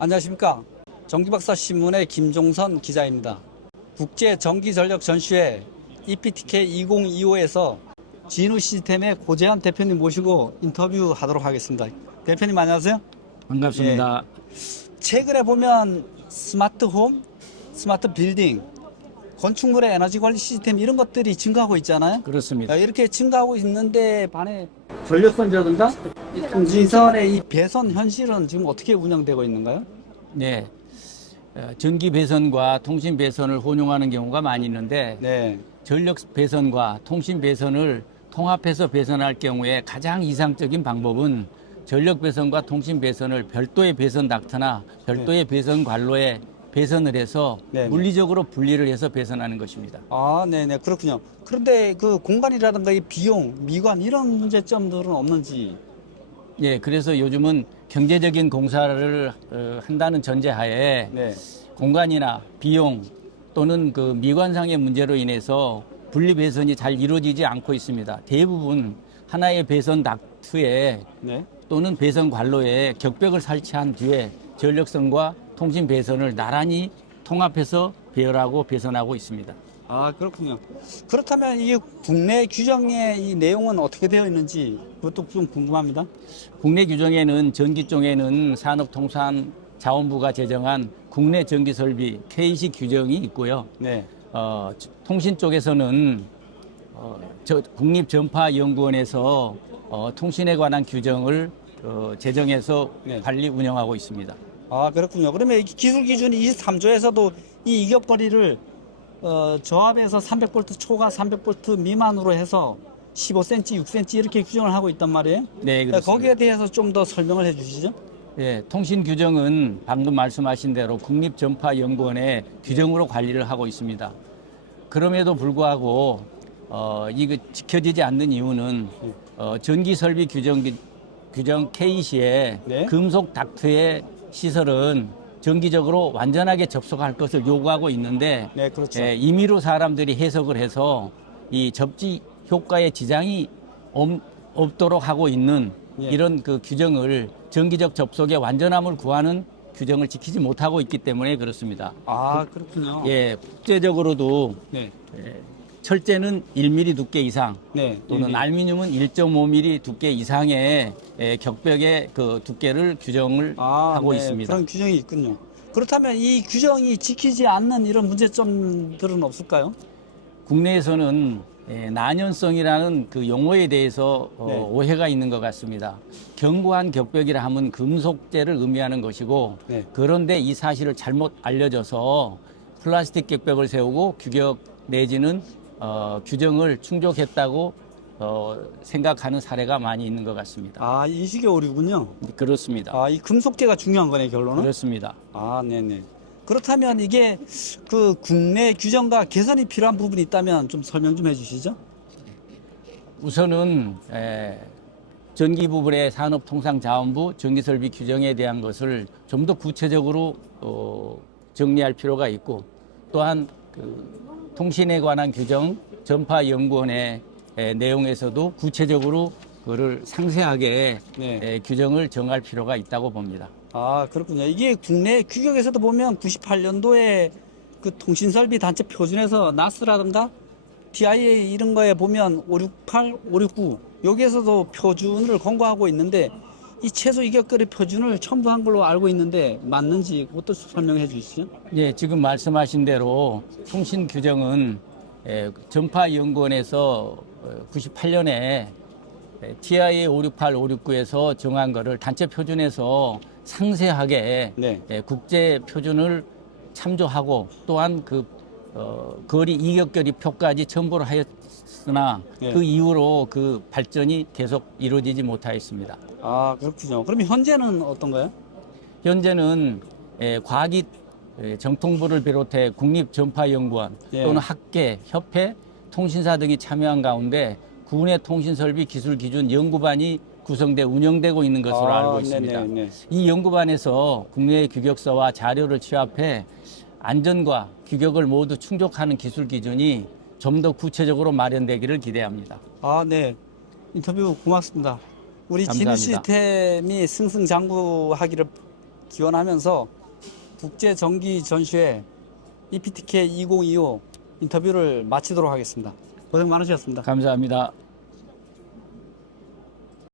안녕하십니까. 전기박사 신문의 김종선 기자입니다. 국제전기전력전시회 EPTK 2025에서 진우 시스템의 고재한 대표님 모시고 인터뷰하도록 하겠습니다. 대표님 안녕하세요. 반갑습니다. 최근에 보면 스마트홈, 스마트 빌딩, 건축물의 에너지 관리 시스템 이런 것들이 증가하고 있잖아요. 그렇습니다. 이렇게 증가하고 있는데 반해 전력선이라든가 이 통신선의 이 배선 현실은 지금 어떻게 운영되고 있는가요? 네. 전기 배선과 통신 배선을 혼용하는 경우가 많이 있는데 네. 전력 배선과 통신 배선을 통합해서 배선할 경우에 가장 이상적인 방법은 전력 배선과 통신 배선을 별도의 배선 닥터나 별도의 배선 관로에 배선을 해서 네네. 물리적으로 분리를 해서 배선하는 것입니다. 아, 네네. 그렇군요. 그런데 그 공간이라든가 이 비용, 미관 이런 문제점들은 없는지. 예, 그래서 요즘은 경제적인 공사를 한다는 전제하에 네. 공간이나 비용 또는 그 미관상의 문제로 인해서 분리 배선이 잘 이루어지지 않고 있습니다. 대부분 하나의 배선 닥트에 네. 또는 배선 관로에 격벽을 설치한 뒤에 전력선과 통신 배선을 나란히 통합해서 배열하고 배선하고 있습니다. 아, 그렇군요. 그렇다면 이 국내 규정의 이 내용은 어떻게 되어 있는지 그것도 좀 궁금합니다. 국내 규정에는 전기 쪽에는 산업통상자원부가 제정한 국내 전기설비 KC 규정이 있고요. 네. 통신 쪽에서는 국립전파연구원에서 통신에 관한 규정을 제정해서 네. 관리 운영하고 있습니다. 아, 그렇군요. 그러면 이 기술 기준 23조에서도 이 이격거리를 저압에서 300V 초과 300V 미만으로 해서 15cm, 6cm 이렇게 규정을 하고 있단 말이에요. 네, 그렇습니다. 거기에 대해서 좀 더 설명을 해 주시죠. 예, 통신 규정은 방금 말씀하신 대로 국립전파연구원의 규정으로 관리를 하고 있습니다. 그럼에도 불구하고 이거 지켜지지 않는 이유는 전기설비 규정 KC에 네. 금속 닥트의 시설은 정기적으로 완전하게 접속할 것을 요구하고 있는데 네, 그렇죠. 임의로 사람들이 해석을 해서 이 접지 효과에 지장이 없도록 하고 있는 예. 이런 그 규정을 정기적 접속의 완전함을 구하는 규정을 지키지 못하고 있기 때문에 그렇습니다. 아, 그렇군요. 예, 국제적으로도 네. 철제는 1mm 두께 이상 네. 또는 알루미늄은 1.5mm 두께 이상의 격벽의 그 두께를 규정을 하고 네, 있습니다. 그런 규정이 있군요. 그렇다면 이 규정이 지키지 않는 이런 문제점들은 없을까요? 국내에서는 난연성이라는 그 용어에 대해서 네. 오해가 있는 것 같습니다. 견고한 격벽이라 하면 금속재를 의미하는 것이고 네. 그런데 이 사실을 잘못 알려져서 플라스틱 격벽을 세우고 규격 내지는 규정을 충족했다고 생각하는 사례가 많이 있는 것 같습니다. 아, 인식의 오류군요. 그렇습니다. 아, 이 금속재가 중요한 거네, 결론은? 그렇습니다. 아, 네네. 그렇다면 이게 그 국내 규정과 개선이 필요한 부분이 있다면 좀 설명 좀 해주시죠. 우선은 전기 부분의 산업통상자원부 전기설비 규정에 대한 것을 좀 더 구체적으로 정리할 필요가 있고 또한 그 통신에 관한 규정 전파연구원의 내용에서도 구체적으로 그를 상세하게 네. 규정을 정할 필요가 있다고 봅니다. 아, 그렇군요. 이게 국내 규격에서도 보면 98년도에 그 통신설비 단체 표준에서 나스라든가 TIA 이런 거에 보면 568, 569 여기에서도 표준을 권고하고 있는데 이 최소 이격거리 표준을 첨부한 걸로 알고 있는데 맞는지 그것도 설명해 주시죠. 예, 지금 말씀하신 대로 통신 규정은 전파연구원에서 98년에 TIA 568, 569에서 정한 거를 단체 표준에서 상세하게 네. 국제 표준을 참조하고 또한 그 거리 이격거리 표까지 첨부를 하였으나 네. 그 이후로 그 발전이 계속 이루어지지 못하였습니다. 아, 그렇군요. 그러면 현재는 어떤가요? 현재는 과학이 정통부를 비롯해 국립전파연구원 예. 또는 학계, 협회, 통신사 등이 참여한 가운데 국내 통신설비 기술기준 연구반이 구성돼 운영되고 있는 것으로 알고 있습니다. 네네네. 이 연구반에서 국내의 규격서와 자료를 취합해 안전과 규격을 모두 충족하는 기술 기준이 좀 더 구체적으로 마련되기를 기대합니다. 아, 네. 인터뷰 고맙습니다. 우리 진우 감사합니다. 시스템이 승승장구하기를 기원하면서 국제 전기 전시회 EPTK 2025 인터뷰를 마치도록 하겠습니다. 고생 많으셨습니다. 감사합니다.